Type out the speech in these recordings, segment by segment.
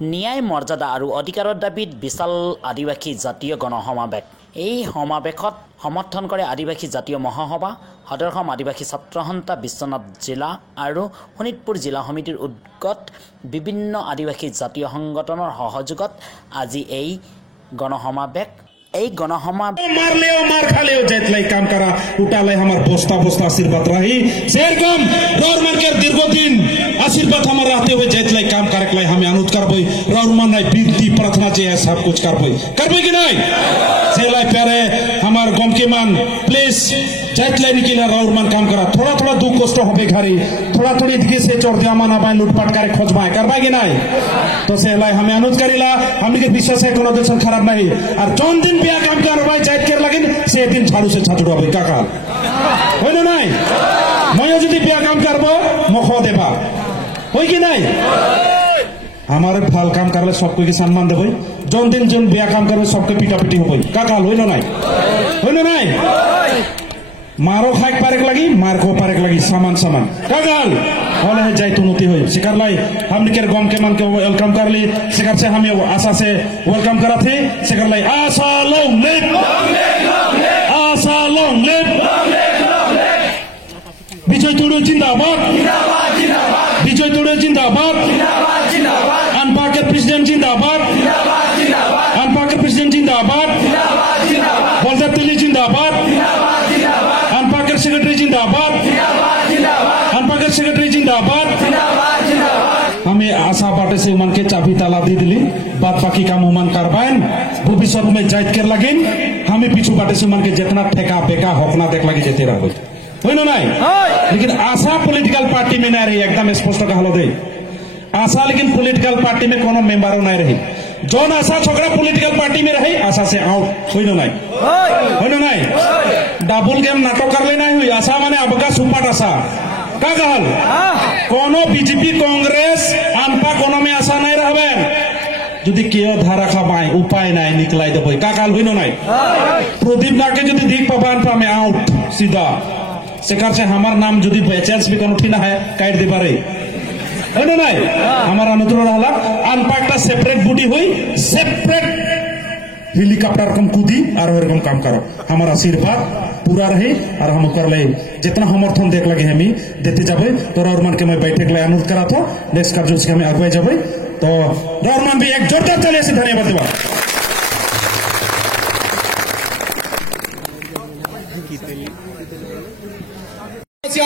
ন্যায় মৰ্যাদা আৰু অধিকাৰৰ দাবীত বিশাল আদিবাসী জাতীয় গণসমাবেশ। এই সমাবেশত সমৰ্থন কৰে আদিবাসী জাতীয় মহাসভা, সদৰসম আদিবাসী ছাত্ৰ সন্থা, বিশ্বনাথ জিলা আৰু শোণিতপুৰ জিলা সমিতিৰ উদ্যোগত বিভিন্ন আদিবাসী জাতীয় সংগঠনৰ সহযোগত আজি এই গণসমাবেশ। এই গণসমাবেশ मारले मार खाले जैतलाई काम करा उठाले हमार बोस्ता बोस्ता आशीर्वाद रही शेर कम रौर मन के दीर्घदिन आशीर्वाद हमार रहते हुए जैतलाई काम करके हमें अनुरोध करबई रौर मन नहीं विनती प्रार्थना चाहिए सब कुछ करबई कि नहीं सेलाई प्यारे हमार गम के मान प्लीज जैतलाई निकला रौर मन काम करा थोड़ा थोड़ा दुख कष्ट होबे घरी थोड़ा थोड़ी दिखे से चोर दिया माना बाय लूटपाट करे खोजबाय करबा कि नहीं तो सेलाई हमें अनुरोध करिला हमनी के विश्वास है कोनो देशन खराब नहीं और जौन दिन बिया काम करबाय जाइत के लगिन से दिन झाड़ू से छाटू रबई काका होय ना नहीं मयो যদি बिया काम करबो मख देबा होय कि नहीं हमारे फाल काम करले सबको के सम्मान देबई जौन दिन जौन बिया काम करबे सबके पीटा पिटी होबई काका होय ना नहीं मारो खाक पारेक लगी मार को पारेक लगी सामान काकाल होले है जाय तुनती होय शिकार लाई हमने के गम के मन के वेलकम कर ली शिकार से हमें आशा से वेलकम करा थे शिकार लाई आशा लॉन्ग लिव विजय टुडू जिंदाबाद विजय टुडू जिंदाबाद अनपाके प्रेसिडेंट जिंदाबाद अनपाके प्रेसिडेंट जिंदाबाद बलदेव तुली जिंदाबाद अनपाके सेक्रेटरी जिंदाबाद अनपाके सेक्रेटरी जिंदाबाद हमें आशा बाटे से उमन के चाबी ताला दे दिली बात बाकी काम उमन करबाइन भविष्य में जाइत के लगिन हमें पीछू बाटे से उमन के जितना ठेका बेका हकना देख लगे जेते रहो होय ना नहीं लेकिन आशा पॉलिटिकल पार्टी में नहीं रही एकदम स्पष्ट कहलो दे आशा लेकिन पॉलिटिकल पार्टी में कोनो मेंबरो नहीं रही जोन आशा छोकरा पॉलिटिकल पार्टी में रही आशा से आउट होय ना नहीं डबल गेम नाटक कर लेना हुई आशा माने अबका सुपाट आशा का कहल कोनो बीजेपी कांग्रेस अनपा कोनो में आशा नहीं रहबे যদি কেউ ধারা খাবায় উপায় নাই নিকলাই দেবই কাকাল হইনো নাই প্রদীপ নাকে যদি দিক পাবান তো আমি আউট सीधा সেকার से हमार नाम যদি बाय चांस भी कोनो ঠিনা है কাট দে পারে হইনো নাই আমার অনুরোধ रहला अनपा একটা सेपरेट बॉडी हुई सेपरेट हेलीकॉप्टर कम कूदी और एरकम काम करो हमारा आशीर्वाद पूरा रहे और हम कर ले जितना समर्थन देख लगे हमें देते जाबे तो रौरमान के मैं बैठक ले अनुरोध करा था नेक्स्ट कार्यसूची हमें आगे जाबे तो रौरमान भी एक जोरदार ताली से धन्यवाद देबा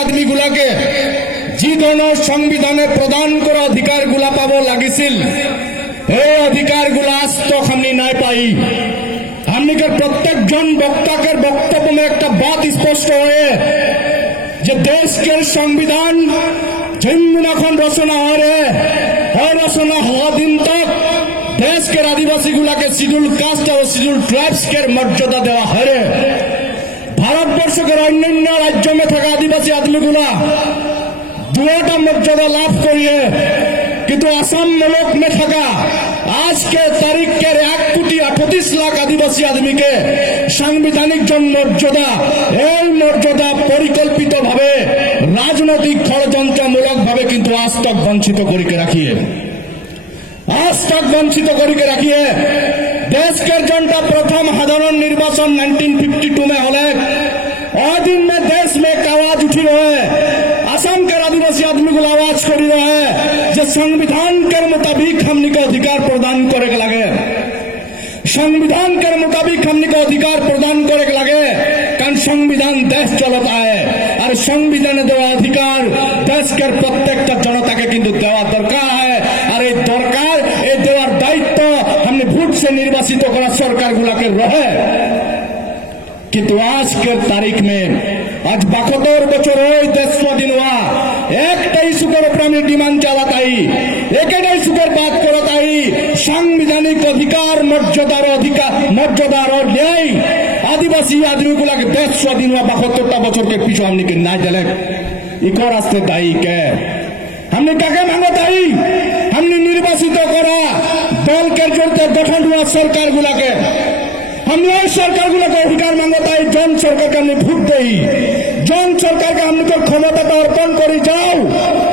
आदमी गुलाके जी धৰণৰ সংবিধানে প্ৰদান কৰা অধিকাৰ গুলা পাব লাগিছিল এই অধিকাৰ গুলা আজতক हमने নাই পাই हमने के प्रत्येक जन वक्ता के वक्तव्य में एक बात स्पष्ट है जो देश के संविधान जिन रचना हो रहे और रचना हुआ दिन तक देश के आदिवासी गुला के शिड्यूल कास्ट और शिड्यूल ट्राइब्स के मर्यादा देवा है भारतवर्ष के अन्य राज्य में थका आदिवासी आदमी गुला दुटा मर्यादा लाभ करिए किंतु असम मुल्क में थका आज के तारीख के 1,38 लाख आदिवासी आदमी के সাংবিধানিক জন মর্যাদা এই মর্যাদা পরিকল্পিত ভাবে রাজনৈতিক ষড়যন্ত্রমূলক ভাবে কিন্তু আজ তক বঞ্চিত করিকে রাখিয়ে देश के जनता प्रथम साधारण निर्वाचन 1952 में होले और दिन में देश में एक आवाज उठी रहे असम के आदिवासी आदमी को आवाज कर रहे जो संविधान के मुताबिक हमने को अधिकार प्रदान करे के लगे संविधान के मुताबिक हमने को अधिकार प्रदान करे के लगे कारण संविधान देश चलता है और संविधान देवा अधिकार देश के प्रत्येक जनता के किंतु देवा दरकार है और ये दरकार ये देवार दायित्व हमने भोट से निर्वाचित करा सरकार गुला के रहे किंतु आज के तारीख में आज 72 बचर हो देश स्वाधीन हुआ एक इशूर ऊपर डिमांड चालाताई एक इशूर बात करताई संविधानिक अधिकार मर्यादार और न्याय आदिवासी आदमी को लगे देश स्वाधीन हुआ 72 बचर के पीछे हमने के ना जले इको रास्ते दायी के हमने क्या मांगताई हमने निर्वाचित करा दल के जोड़ते गठन हुआ सरकार गुला के हमने सरकार गुला के अधिकार मांगता है जन सरकार के हमने भूत दी जन सरकार का हमने को क्षमता अर्पण कर जाओ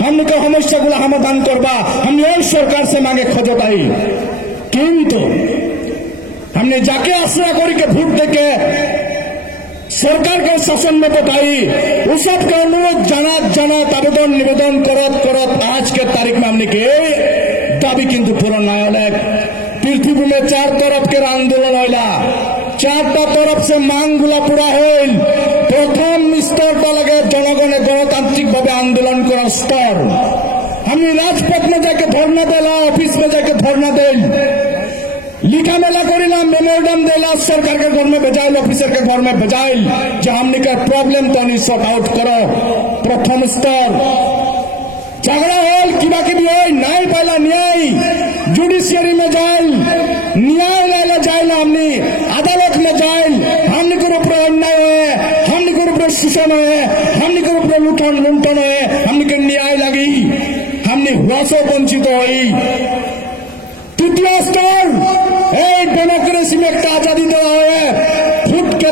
हमने को समस्यागुलो समाधान करवा हमने और सरकार से मांगे खोजताई किंतु हमने जाके आश्रय करी के भोट देके सरकार के शासन में बताई उस सब के अनुरोध जाना आवेदन निवेदन करत आज के तारीख में हमने के दाबी किंतु पूरा ना हले पृथ्वी में 4 तरफ के आंदोलन होला 4टा तरफ से मांग गुला पूरा हईल प्रथम स्तर लगे जनगणे गणतांत्रिक भावे आंदोलन कर स्तर हमने राजपथ में जाके धरना देला ऑफिस में जाके धरना देल लिखा मेला करिला मेमोरेंडम देला सरकार के घर में भेजाइल ऑफिसर के घर में भेजाइल जो हमने का प्रॉब्लम तो नहीं सॉर्ट आउट करो प्रथम स्तर झगड़ा होल किबा किबी होई नहीं पाइला न्याय जुडिशियरी में जाइल न्याय लेला जाइल हमने अदालत में जाइल हमने को ऊपर अन्याय है हमने को ऊपर शोषण है हमने को ऊपर लुंठन है हमने के न्याय लगी हमने हुआसो वंचित हुई तृतीय स्तर डेमोक्रेसी में एक आजादी देवा है भोट के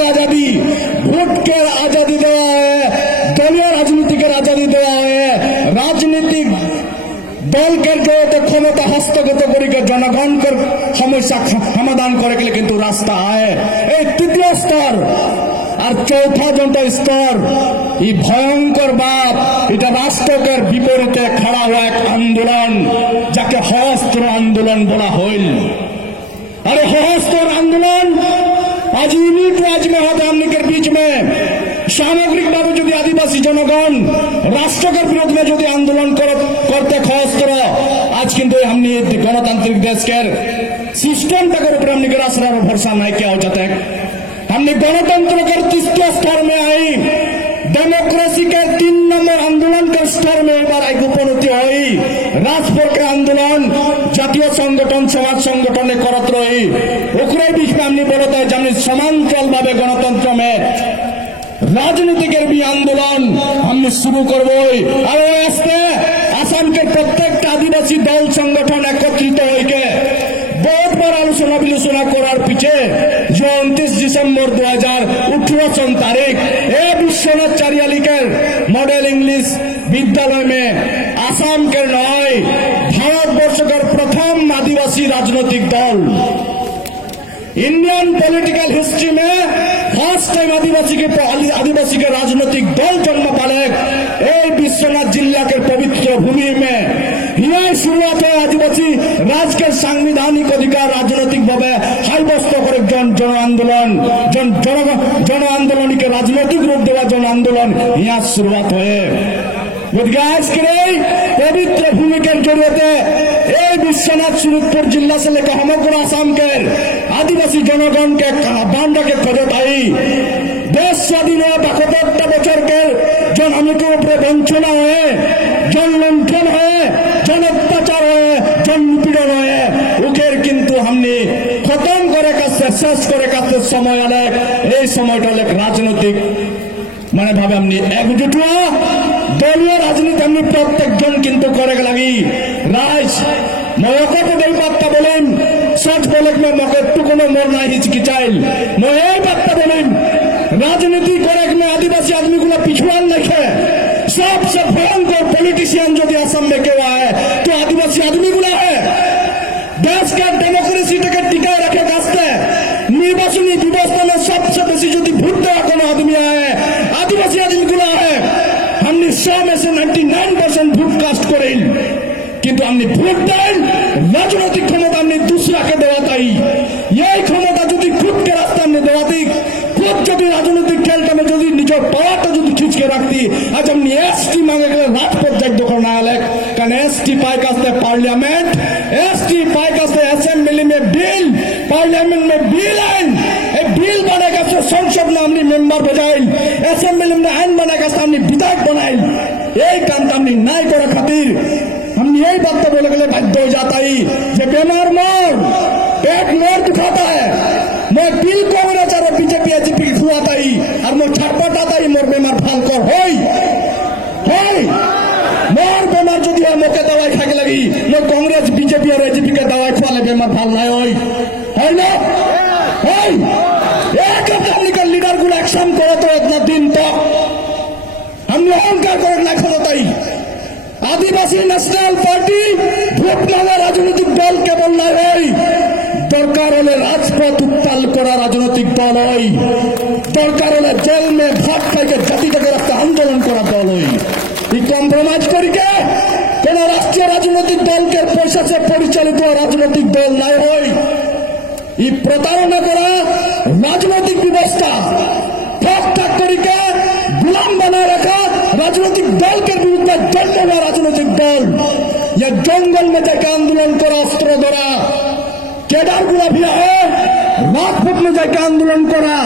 आजादी देवा है दलीय राजनीति के आजादी देवा है राजनीतिक दल के जो क्षमता हस्तगत करी जनगण कर समस्या समाधान करे के लिए किंतु रास्ता है तृतीय स्तर और चौथा जो स्तर ये भयंकर बात এটা রাষ্ট্রের বিপরীতে खड़ा हुआ एक आंदोलन যাকে সহস্র आंदोलन বলা হইল अरे सशस्त्र आंदोलन आज यूनिट राज में होता हमने के बीच में सामग्रिक भाव जो आदिवासी जनगण राष्ट्र के विरोध में जो आंदोलन करते सशस्त्र आज किंतु हमने गणतांत्रिक देश के सिस्टम तक ऊपर हमने के राष्ट्र भरोसा नहीं किया हो जाता है हमने गणतंत्र के तृतीय स्तर में आई डेमोक्रेसी के 3 नंबर आंदोलन के स्तर में एक बार एक उपनति हुई राजपथ के आंदोलन जातीय संगठन समाज संगठन करत रही ओकरे बीच में हमने बोलता है जब समांतराल भावे गणतंत्र में राजनीति के भी आंदोलन हमने शुरू करबो और आसाम के प्रत्येक आदिवासी दल संगठन एकत्रित होके बहुत बार आलोचना विलोचना करार पीछे जो 29 दिसंबर 2018 तारीख विश्वनाथ चारियाली के मॉडल इंग्लिश विद्यालय में आसाम के नय भारतवर्ष के प्रथम आदिवासी राजनीतिक दल इंडियन पॉलिटिकल हिस्ट्री में फर्स्ट टाइम आदिवासी के राजनीतिक दल जन्म पाले विश्वनाथ जिला के पवित्र भूमि में यही शुरुआत है आदिवासी राज के संवैधानिक अधिकार राजनीतिक भावे साब्यस्त कर जन आंदोलन के राजनीतिक रूप देवा जन आंदोलन यहाँ शुरुआत है आज के पवित्र भूमि के जरिए विश्वनाथ शोणितपुर जिला से लेकर समग्र आसाम के आदिवासी जनगण के बांधा के खजत आई देश स्वाधीन हुआ 72 बचर के जन हम के ऊपर वंचना है जन लुंठन है जन अत्याचार है जन निपीड़न है उकेर किंतु हमने खत्म करे शेष करे समय आले समय राजनीतिक माने भावे हमने एकजुट हुआ दलीय राजनीति हमने प्रत्येक जन किंतु करे लगी राज मौका तो नहीं बात बोलें सच बोले में मौके टुकड़ो मोर ना हिचकिचाइल मैं यही बात बोलें राजनीति करे में आदिवासी आदमी को पिछुआन नहीं सबसे भयंकर पॉलिटिशियन जो असम में केवा है तो आदिवासी आदमी को है देश के डेमोक्रेसी के टिकाए रखे वास्ते निर्वाचनी व्यवस्था में सबसे बेसी जो भोट देवा को आदमी है आदिवासी आदमी को है हमने 100 में से 99% भोट कास्ट करे किंतु हमने भोट दें राजनीतिक क्षमता हमने दूसरा के देवाताई यही क्षमता जो खुद के रास्ते हमने देवाती खुद जो राजनीतिक खेल में जो निजर पावर जो खींच के रखती आज हमने एसटी मांगे गए राजपथ जाग दखल ना हले कारण एसटी पाई कास्ते पार्लियामेंट एसटी पाई कास्ते असेंबली में बिल पार्लियामेंट में बिल आइन बिल बनेगा तो संसद में हमने मेंबर बजाइल असेंबली में आइन बनेगा तो हमने विधायक बनाइल यही काम हमने नहीं करा खातिर हम यही बात तो बोले गए बाध्य हो जाता ही जे बीमार मोर पेट मोर दुखाता है मैं बिल को मेरा चारों बीजेपी एजीपी खुआता ही और मैं छटपट आता ही मोर बीमार फाल कर होई मोर बीमार जो दिया मौके दवाई खा के लगी मैं कांग्रेस बीजेपी और एजीपी के दवाई खुआ ले बीमार फाल नहीं होई ना एक रिपब्लिकन लीडर को एक्शन करो तो इतना दिन तक हमने अहंकार कर ना खोलता ही আদিবাসী ন্যাশনাল পার্টি ভোট নামা রাজনৈতিক দল কেবল নয়, দরকার হলে রাজপথ উত্তাল করা রাজনৈতিক দল হয়, দরকার হলে জেল মে ভাত খাইকে জাতিটাকে রাস্তা আন্দোলন করা দল হয়। এই কম্প্রোমাইজ করিকে কোন রাষ্ট্রীয় রাজনৈতিক দলকে পয়সাতে পরিচালিত রাজনৈতিক দল নাই হয়। এই প্রতারণা করা রাজনৈতিক ব্যবস্থা ঠকঠাক করিকে गुलाम बनाए रखा राजनीतिक दल के विरुद्ध जन्म हुआ राजनीतिक दल या जंगल में जाकर आंदोलन करा, अस्त्र धरा, केदार गुला भी है, राजपथ में जाकर आंदोलन करा,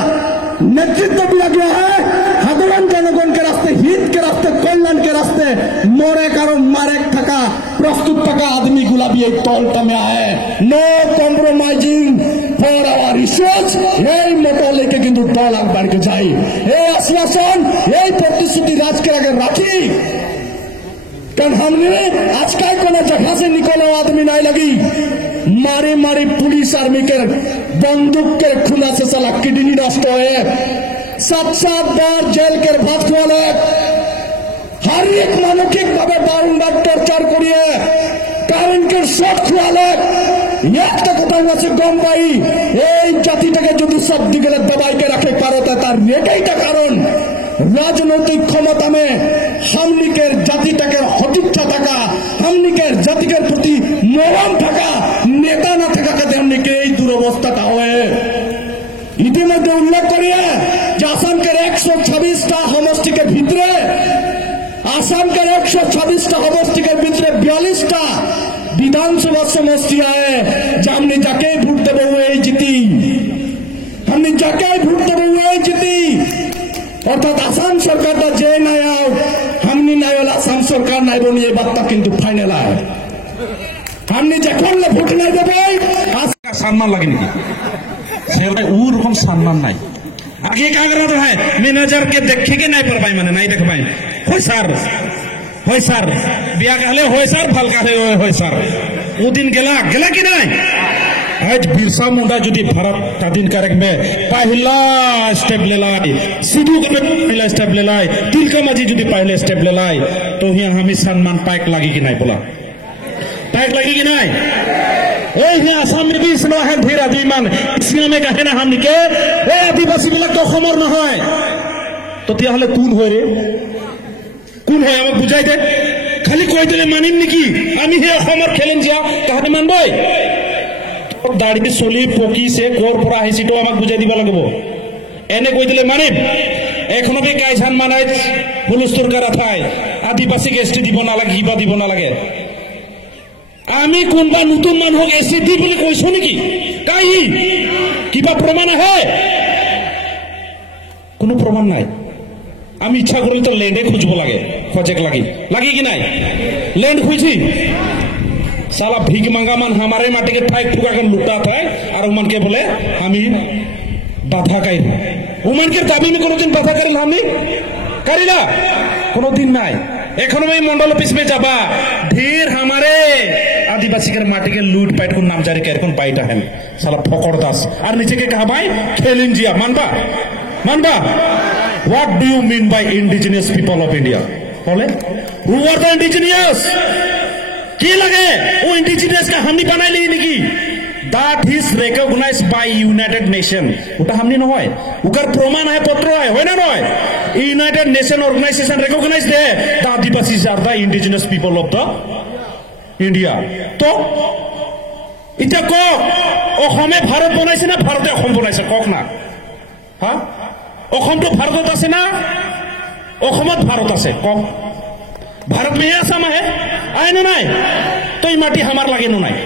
नेतृत्व भी गया है साधारण जनगण के रास्ते, हित के रास्ते, कल्याण के रास्ते मोरे कारण मारे थका प्रस्तुत थका आदमी गुला भी एक तौलता में आए। No compromising for our issues, यही मोटो लेके किंतु दल आगे बढ़ के जाए। ये आश्वासन, यही प्रतिश्रुति राज के आगे राखी, कारण हमने आज का कोना जगह से निकलो आदमी नहीं लगी, मारी मारी पुलिस आर्मी के बंदूक के खुना से साला किडनी नष्ट है, 7-7 बार जेल के भात खुआले, हर एक मानसिक भावे बारंबार टर्चार करिए, कारण के शॉट खुआले, একটা কথা আছে গম ভাই, এই জাতিটাকে যদি সব দিকে দবাই के रखे पारो তার এটাইটা কারণ রাজনৈতিক ক্ষমতা মে হামলিকের জাতিটাকে হটিচ্ছা থাকা, হামলিকের জাতিকের প্রতি মরম থাকা, নেতা না থাকাকে হামলিকে এই দুরবস্থাটা হয়। ইতিমধ্যে উল্লেখ করিয়ে যে আসামকে 126টা সমষ্টিকে ভিতরে, আসামকে 126টা সমষ্টিকে ভিতরে 42টা विधानसभा समष्टि आए, हमने जाके वोट देवे हुए जीती, हमने जाके वोट देवे हुए जीती, अर्थात आसाम सरकार का जे नया हमने नया आसाम सरकार नहीं बनी, ये बात तक किंतु फाइनल है। हमने जखन भोट नहीं देवे सम्मान लगे नहीं, रकम सम्मान नहीं। आगे क्या कर रहा है मैनेजर के देखे के नहीं पढ़ पाए, मैंने नहीं देख पाए, होय सर बिया कहले होय सर फल कहले होय सर, वो दिन गेला कि नहीं। आज बिरसा मुंडा जुदी भारत स्वाधीन करक में पहला स्टेप ले लाई, सिद्धू के पहला स्टेप ले लाई, तिलका मांझी जुदी पहले स्टेप ले लाई, तो यहाँ हमें सम्मान पैक लगी कि नहीं, बोला पैक लगी कि नहीं। आसाम में भी इसमें है धीरे आदिमान इसमें में कहे ना हम के आदिवासी बिलक तो खबर न हो, तो त्या हले कौन हो रे, কোন হয় আমাক বুঝাই দে, খালি কই দিলে মানিম নেকি আমি হে অসমৰ খেলেন যা তাহাতে মানবই, তোৰ দাড়ি চলি পকিছে কোৰ পৰা আহিছি তো আমাক বুঝাই দিব লাগিব, এনে কই দিলে মানিম। এখনো বে কাইছান মানাই হুলস্থুল কৰা ঠাই আদিবাসীক এসটি দিব নালাগে, কিবা দিব নালাগে। আমি কোনবা নতুন মানুহক এসটি দি বুলি কৈছো নেকি, কাই কিবা প্ৰমাণ হয়? কোনো প্ৰমাণ নাই। আমি ইচ্ছা করি তো ল্যান্ডে খুঁজব লাগে, খোঁজেক লাগি কি নাই, ল্যান্ড খুঁজি साला भीख मांगा मन हमारे माटी के ठाक ठुका कर लुटा था और उमन के बोले हमी बाधा कई उमन के दाबी में कोनो दिन बाधा करें हमने करीला कोनो दिन नाय एखनो में मंडल ऑफिस में जाबा ढेर हमारे आदिवासी के माटी के लूट पैट को नाम जारी कर कौन पाइटा है साला फकड़ दास और नीचे के कहा भाई खेलिन जिया मानबा what do you mean by indigenous people of India बोले हु आर द इंडिजिनियस की लगे वो इंडिजिनियस का हमने बनाई ली निकी that is recognized by United Nation उटा हमने न होय उकर प्रमाण है पत्र है होय ना नय United Nation organization recognize they the Adivasis are the indigenous people of the India तो इटा को অসমে ভারত বনাইছে না ভারতে অসম বনাইছে কক না হ্যাঁ অসমটো ভারতত আছে না অসমত ভারত আছে কক भारत में आसाम है आए ना नहीं तो ये माटी हमार लगे ना नहीं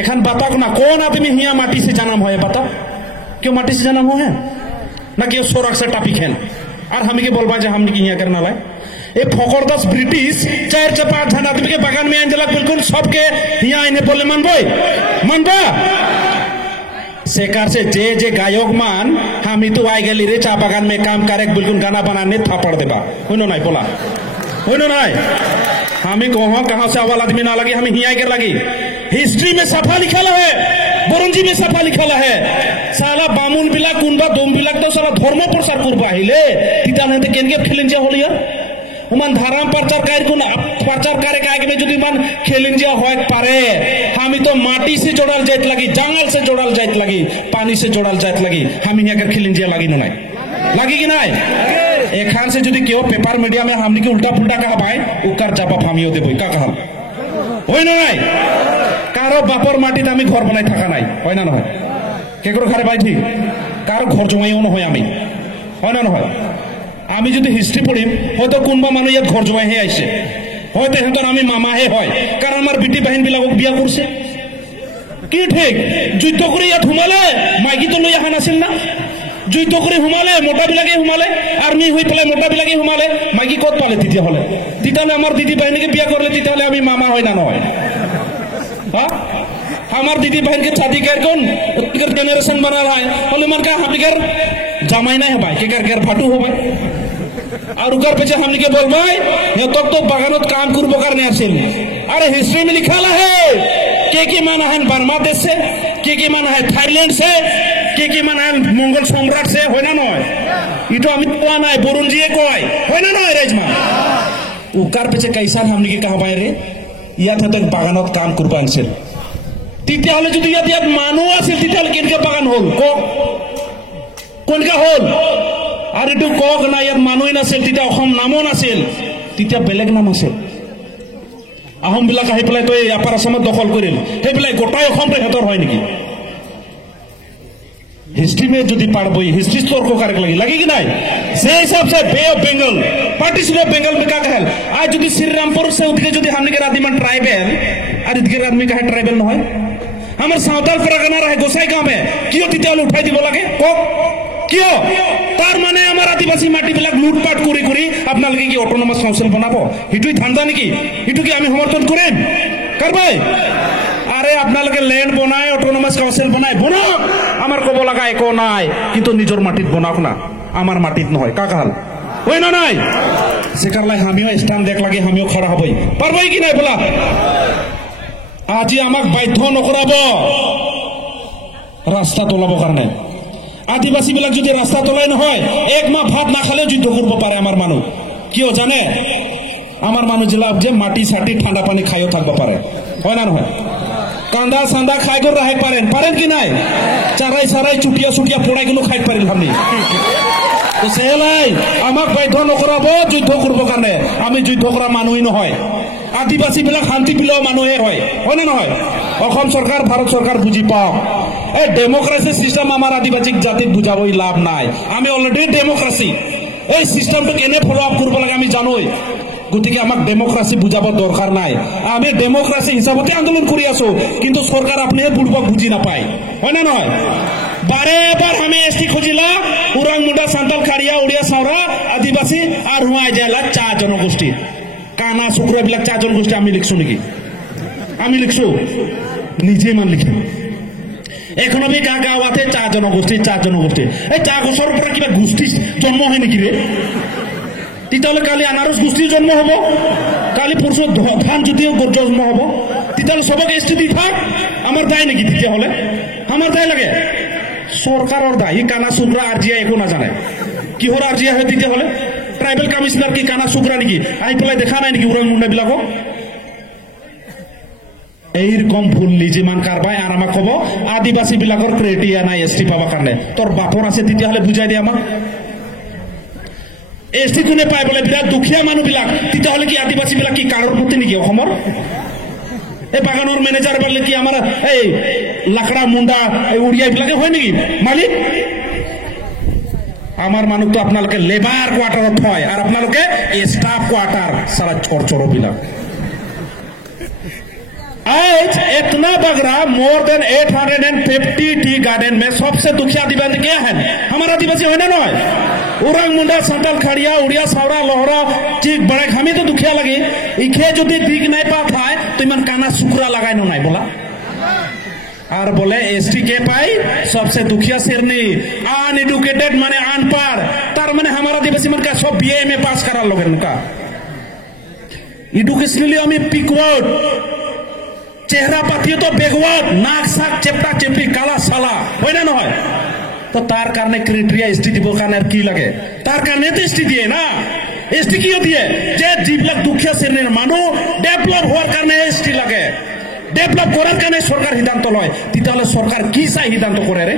एखन बता ना कौन आदमी हिया माटी से जन्म है बता क्यों माटी से जन्म हो है ना क्यों सोरक से टॉपिक है और हम के बोलबा जे हमने हिया करना लाए ये फकरदास ब्रिटिश 4-5 जन आदमी के बगान में आंजला बिल्कुल सबके हिया इन्हें बोले मानबा सेकार से जे गायक मान हम तो आई गली रे चा बागान में काम करे बिल्कुल गाना बनाने थापड़ देबा होनो नहीं बोला होनो नहीं हमें कहाँ से अव्वल आदमी ना लगे हमें हिया कर लगी हिस्ट्री में सफा लिखा है बुरंजी में सफा लिखा है साला बामुन बिला कुंबा दोम बिला तो साला धर्म प्रसार करबा हिले तिता नहीं तो केनके खेलें जा होलिया মান ধারাম प्रचार करे के जो मान खेल इंडिया हो पारे हम तो माटी से जोड़ल जात लगी जंगल से जोड़ल जात लगी पानी से जोड़ल जात लगी हम यहाँ खेल इंडिया लगी ना लगी कि ना एखान से जो क्यों पेपर मीडिया में हमने के उल्टा पुल्टा कहा भाई उकर जवाब हम देव का कहा হয় না নাই কারো বাপর মাটিতে আমি ঘর বানাই থাকা নাই হয় না নহয় কেকর ঘরে বাই ঠিক কারো ঘর জমাইও নহয় আমি হয় না নহয় আমি যদি হিস্ট্রি পড়িম হয়তো কোনবা মানুষ ইয়াত ঘর জমাইহে আইছে হয়তো হেঁতর আমি মামাহে হয় কারণ আমার বিটি বাহিন বিলাকক বিয়া করছে কি ঠিক যুদ্ধ করে ইয়াত সোমালে মাইকী তো লৈ অহা নাছিল না যুদ্ধ করে সোমালে মোটাবিলাকে সোমালে আর্মি হয়ে পেলাই মোটাবিলাকে সোমালে মাইকী কত পালে তেতিয়াহ'লে আমার দিদি বাহিনীকে বিয়া করলে তেতিয়াহ'লে আমি মামা হয় না নহয় हाँ हमार दीदी बहन के शादी कर कौन जनरेशन बना रहा है बोले मन का हम कर जमाई नहीं है भाई के कर फाटू हो भाई और उकर पीछे हमने के बोल भाई ये तो बागानत काम करबो करने आछिल अरे हिस्ट्री में लिखा है के माना है बर्मा देश से के माना है थाईलैंड से के माना है मंगल सम्राट से হয় না নয় इतो আমি কোয়া নাই বরুণজিয়ে কয় হয় না নয় রেজমা উকার পিছে कैसा हमने के कहा भाई रे ইয়াত হেতক বাগানত কাম করব আনছিল তেতিয়াহ'লে যদি ইয়াত মানুহ আছিল তেতিয়াহ'লে কেনেকে বাগান হল কোনকা হল আৰু এইটো কক না ইয়াত মানুহ নাছিল তেতিয়া অসম নামো নাছিল তেতিয়া বেলেগ নাম আছিল আহোম বিলাক আহি পেলাই তো আপাৰ আসামত দখল কৰিল সেইবিলাক গোটাই অসমটো হেতৰ হয় নেকি हिस्ट्री में जो पढ़बो हिस्ट्री तर्क करे लगे कि नहीं से हिसाब से bay of Bengal partition of Bengal में क्या कहल आज जो श्रीरामपुर से उठ के जो हमने के आदमी ट्राइबल और इधर आदमी का ट्राइबल न है हमारे सावताल परगना रहे गोसाई गांव में क्यों तेल उठाई दी लगे क्यों तार माने हमारे आदिवासी माटी बिलाक लुटपाट करी करी अपना लगे कि ऑटोनोमास काउंसिल बनाबो हिटुई ধান্দা নেকি हिटु की আমি সমর্থন করেন করবে আরে আপনাদের ল্যান্ড বনায় অটোনমাস কাউন্সিল বনায় বনাক আমার কব লাগা একো নাই কিন্তু নিজর মাটিত বনাক না আমার মাটিত নহয় কাকাল হয় না নাই সেকারলাই আমিও স্ট্যান্ড দেখ লাগে আমিও খড়া হবই পারবই কি নাই বলা আজি আমাক বাধ্য নকরাব রাস্তা তোলাব কারণে আদিবাসী বিলাক যদি রাস্তা তোলাই নহয় এক মাহ ভাত না খালে যুদ্ধ করব পারে আমার মানুষ কিও জানে আমার মানুষ জেলা যে মাটি সাটি ঠান্ডা পানি খাইও থাকব পারে হয় না নহয় কান্দা সান্দা খাই করে রাখতে পারেন কি নাই চারাই সারাই চুটিয়া চুটিয়া পোড়াই গুলো খাইতে পারেন আপনি তো সেলাই আমাক বাধ্য নকরাব যুদ্ধ করব কারণে আমি যুদ্ধ করা মানুষই নহয় আদিবাসী বিলাক শান্তি প্ৰিয় মানুহে হয় না নহয় অসম সরকার ভারত সরকার বুঝি পাও এই ডেমোক্রেসি সিস্টেম আমার আদিবাসী জাতিক বুঝাবই লাভ নাই আমি অলরেডি ডেমোক্রেসি এই সিস্টেমটো কেনে ফলো আপ করব লাগে আমি জানোই গতিকে আমাক ডেমোক্রেসি বুঝাব দরকার নাই আমি ডেমোক্রেসি হিসাবতে আন্দোলন করি আছো কিন্তু সরকার আপনি বুড়বক বুঝি না পায় হয় না নয় বারে বার আমি এসটি খুঁজিলা উরাং মুন্ডা সান্তাল খাড়িয়া উড়িয়া সাওরা আদিবাসী আর হুয়া জেলা 4 জনগোষ্ঠী কানা শুক্রা বিলাক 4 জনগোষ্ঠী আমি লিখছো নাকি আমি লিখছো নিজে মান লিখি এখন আমি গাঁওয়াতে 4 জনগোষ্ঠী এই 4 বছৰৰ পৰা কিবা গোষ্ঠী জন্ম হয় নেকি ৰে তেতিয়াহ'লে কালি আনাৰস গোষ্ঠীৰ জন্ম হ'ব কালি পুৰুষ ধান জ্যোতিৰ জন্ম হ'ব তেতিয়াহ'লে সবক এসটি দি থাক আমাৰ দায় নেকি তেতিয়াহ'লে আমাৰ দায় লাগে সরকারের দায় ই কানা শুক্রা আরজিয়া একো না জানে কিহর আরজিয়া হয় তেতিয়াহ'লে ট্রাইবেল কমিশনার কি কানা শুক্রা নেকি আহি পেলাই দেখা নাই নেকি উৰাং মুণ্ডা বিলাকক এইৰকম ভুল নিজে মান কাৰবাই আৰ আমাক কব আদিবাসী বিলাকৰ ক্ৰাইটেৰিয়া নাই এসটি পাবা কাৰণে তোৰ বাপৰ আছে তেতিয়াহ'লে বুজাই দে আমাক এসটি কোনে পাই বলে বিরাট দুখিয়া মানুহ বিলাক তেতিয়াহ'লে কি আদিবাসী বিলাক কি কাৰৰ প্ৰতি নেকি অসমৰ এই বাগানৰ ম্যানেজার বললে কি আমার এই লাকড়া মুন্ডা এই উড়িয়া বিলাকে হয় নাকি মালিক আমার মানুষ তো আপনাদের লেবার কোয়ার্টারত হয় আর আপনাদের স্টাফ কোয়ার্টার সারা চরচর বিলাক आज इतना बगरा मोर देन 850 टी गार्डन में सबसे दुखिया आदिवासी क्या है हमारा आदिवासी है ना नय उरांग मुंडा सांताल खाड़िया उड़िया सावरा लोहरा ठीक बड़े हमें तो दुखिया लगे इखे जो दिख नहीं पात है तो इमान काना सुकरा लगाई नो नहीं बोला और बोले एसटी के पाई सबसे दुखिया श्रेणी अनएडुकेटेड माने अनपढ़ तार माने हमारा आदिवासी मन का सब बीए में पास करा लोग उनका एडुकेशनली हमें पिकवर्ड चेहरा पाती तो बेगवाट नाक साक चेपटा चेपटी काला साला হয় না নহয় তো তার কারণে ক্রাইটেরিয়া এসটি দিব কারণে কি লাগে তার কারণে তো এসটি দিয়ে না এসটি কিয় দিয়ে যে যিবিলাক দুখীয়া শ্ৰেণীৰ মানুহ ডেভেলপ হোৱাৰ কাৰণে এসটি লাগে ডেভেলপ কৰাৰ কাৰণে চৰকাৰ সিদ্ধান্ত লয় তেতিয়াহ'লে চৰকাৰ কি চাই সিদ্ধান্ত কৰে ৰে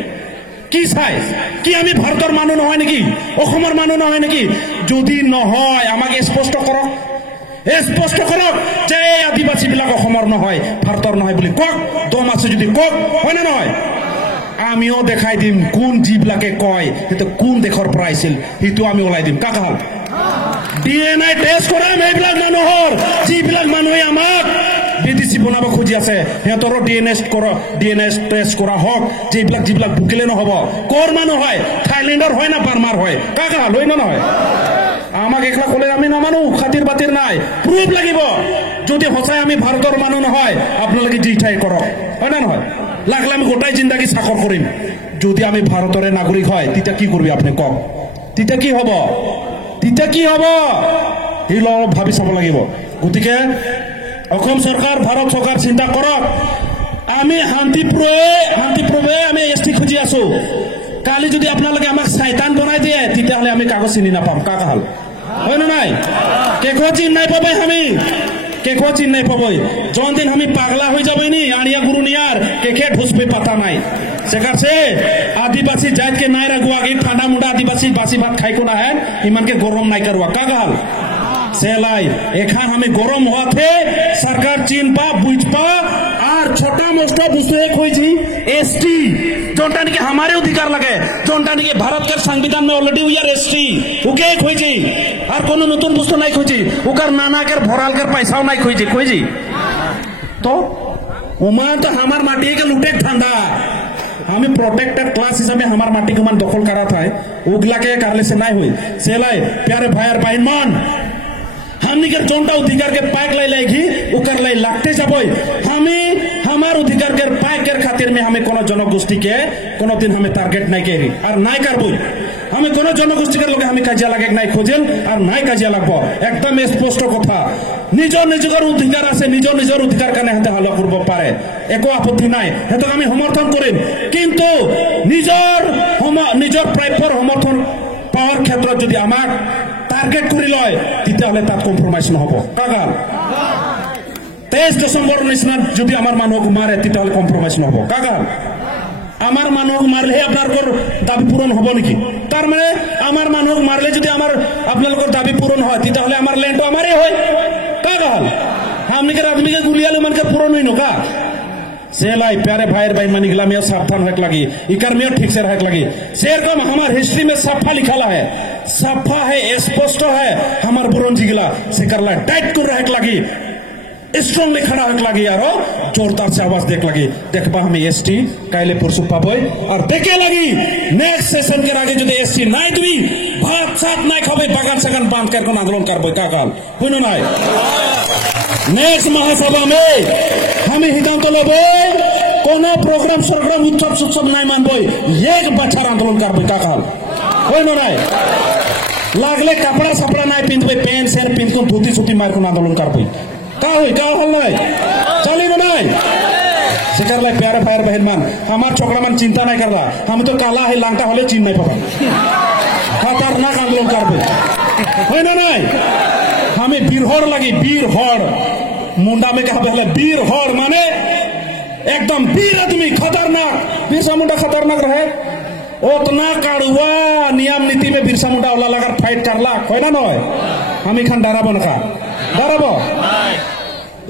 কি চাই কি আমি ভাৰতৰ মানুহ নহয় নেকি অসমৰ মানুহ নহয় নেকি যদি নহয় আমাক স্পষ্ট কৰক যে আদিবাসীবিলাক অসমৰ নহয় ভাৰতৰ নহয় বুলি কওক দম আছে যদি কওক হয় না নহয় আমিও দেখাই দিম কোন যিবিলাকে কয় সেইটো কোন দেশৰ পৰা আহিছিল সেইটো আমি ওলাই দিম কাকাল DNA টেষ্ট কৰাম এইবিলাক মানুহৰ যিবিলাক মানুহে আমাক বিদেশী বনাব খুজি আছে সিহঁতৰো DNA টেষ্ট কৰা হওক যিবিলাক ভুকিলে নহ'ব কৰ মানুহ হয় থাইলেণ্ডৰ হয় না বাৰ্মাৰ হয় কাকাল হয় না নহয় আমাক একলা ক'লে আমি নামানো খাতিৰ বাতিৰ নাই প্ৰুফ লাগিব যদি সঁচাই আমি ভাৰতৰ মানুহ নহয় আপোনালোকে যি ঠাই কৰক হয় না নহয় লাগলে আমি গোটাই জিন্দাগী চাকৰ কৰিম যদি আমি ভাৰতৰে নাগৰিক হয় তেতিয়া কি কৰিবি আপুনি কওক তেতিয়া কি হ'ব সেইবিলাক অলপ ভাবি চাব লাগিব গতিকে অসম চৰকাৰ ভাৰত চৰকাৰ চিন্তা কৰক আমি শান্তিপ্ৰৱে আমি এসটি খুজি আছো কালি যদি আপোনালোকে আমাক শয়তান বনাই দিয়ে তেতিয়াহ'লে আমি কাগজ চিনি নাপাম কাকাল হয় না নাই কেকো চিন নাই পাবে আমি केको चिन नहीं पाबो जोन दिन हमें पागला हो जाबे नी आनिया गुरु नियार केके ढुस पे पता नहीं सेकार से आदिवासी जात के नाय रगुआ के ठंडा मुंडा आदिवासी बासी भात खाई को ना है इमन के गरम नहीं करवा कागाल सेलाई एखा हमें गरम हुआ थे सरकार चीन पा बुझ पा और छोटा मोटा दूसरे कोई जी एसटी जोनटा के हमारे अधिकार लगे जोनटा के भारत के संविधान में already we are ST okay कोई जी और कोनो नतुन बस्तु नहीं खोजी ओकर नाना के भराल के पैसा नहीं खोजी तो उमा तो हमार माटी के लूटे ठंडा हमें प्रोटेक्टेड क्लास हिसाब में हमार माटी को मन दखल करा था उगला के करले से नहीं हुई सेलाई प्यारे भाई और बहन मन हमनी के जोनटा अधिकार के पाइक लाई लाएगी उकर लाई लागते जाबो हमें हमार अधिकार के पाइक के खातिर में हमें कोनो जनगोष्ठी के कोनो दिन हमें टारगेट नहीं केगी और नहीं करबो हमें कोनो जनगोष्ठी के लगे हमें काजिया लागे नहीं खोजेल और नहीं काजिया लागबो एकदम स्पष्ट कथा निजर अधिकार আছে निजर अधिकार কানে হাতে হালা করব পারে एको আপত্তি নাই হেতু আমি সমর্থন করিম কিন্তু निजर প্ৰাপ্যৰ সমৰ্থন পাওয়াৰ ক্ষেত্ৰত যদি আমাক টাৰ্গেট কৰি লয় তেতিয়াহ'লে তাত কম্প্ৰমাইজ নহব কাগাল 23 ডিসেম্বৰ নিচিনা যদি আমাৰ মানুহক মাৰে তেতিয়াহ'লে কম্প্ৰমাইজ নহব কাগাল আমার মানুহক মারলে আপনার দাবি পূরণ হব নাকি তার মানে আমার মানুহক মারলে যদি আমার আপনাদের দাবি পূরণ হয় তাহলে আমার ল্যান্ড আমারই হয় কাগাল हमने आदमी के गुलियाले मन के पूर्ण हुई नुका सेलाई प्यारे भाई मन गिला में सावधान रख लगी इकर में ठीक से रख लगी शेर कम हमार हिस्ट्री में सफा लिखा है सफा है स्पष्ट है हमार बुरंजी गिला से करला टाइट कर रख लगी स्ट्रांगली खड़ा होने लगी यारो जोरदार से आवाज देख लगी देखबा हमें एसटी काले परसु पाबो और देखे लगी नेक्स्ट सेशन के आगे जो एसटी नहीं दी भात साथ नहीं खाबे बागान सगन बांध कर आंदोलन करबो का काल हुनो नहीं नेक्स्ट महासभा में हमें हिदांत लेबो कोनो प्रोग्राम उत्सव नहीं मानबो एक बच्चा आंदोलन करबो का काल हुनो नहीं लागले कपड़ा सपड़ा नहीं पिंधबे पेन सेन पिंध को धोती सूती मार को आंदोलन करबो का हल नहीं चली नहीं शिकार लाई प्यारे भाई बहन मान हमार छोकरा मन चिंता नहीं कर रहा हम तो काला है लांटा होले चिन्ह नहीं पता खतरनाक आंदोलन करबे है ना नहीं हमें बीरहड़ लगी बीरहड़ मुंडा में कहा पहले बीरहड़ माने एकदम वीर आदमी खतरनाक बिरसा मुंडा खतरनाक रहे उतना काड़ुआ नियम नीति में बिरसा मुंडा वाला लगा फाइट करला कोई ना नय हम इखान डराबो ना डराबो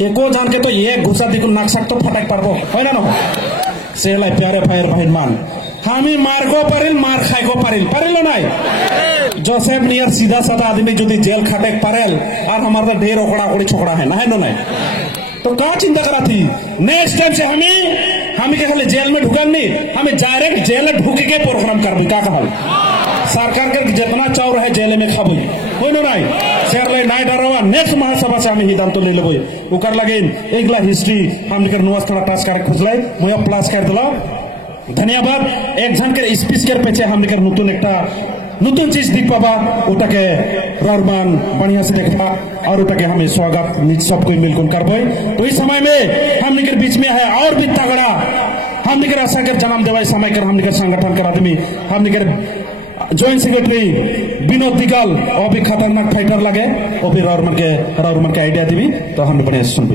एको जान के तो ये घुसा दिको नाकसाक तो फटाक पारबो है ना नय सेलाई प्यारे भाई बहन मान हमी मारगो पारिल मार खाइगो पारिल नहीं जोसेफ नियर सीधा साधा आदमी जो जेल खाटे पारेल और हमारा ढेर ओकड़ा ओकड़ी छोकड़ा है ना नहीं तो क्या चिंता करा थी नेक्स्ट टाइम से हमें के खाली जेल में ढुकल नहीं हमें डायरेक्ट जेल में ढुके के प्रोग्राम करबी का कहल सरकार के जितना चाव रहे जेल में खाबी कोई नहीं शेर ले नहीं डरवा नेक्स्ट महासभा से हमें हिदांत ले लेबो ओकर लगे एकला हिस्ट्री हम निकर नुआस थोड़ा पास कर खुजलाई मोया प्लस कर दिला धन्यवाद एक जन के स्पीच के पीछे हम निकर नतून चीज दी पाबा ओटाके ररमान बढ़िया से देखा और ओटाके हमें स्वागत सब कोई मिलकर करबो तो इस समय में हम निकर बीच में है और भी तगड़ा हम निकर आशा कर जन्म देवाई समय कर हम निकर संगठन कर आदमी हम निकर जॉइंट सेक्रेटरी विनोद दिगाल अभी खतरनाक फाइटर लगे और फिर और मन के आइडिया दी तो हम बने सुन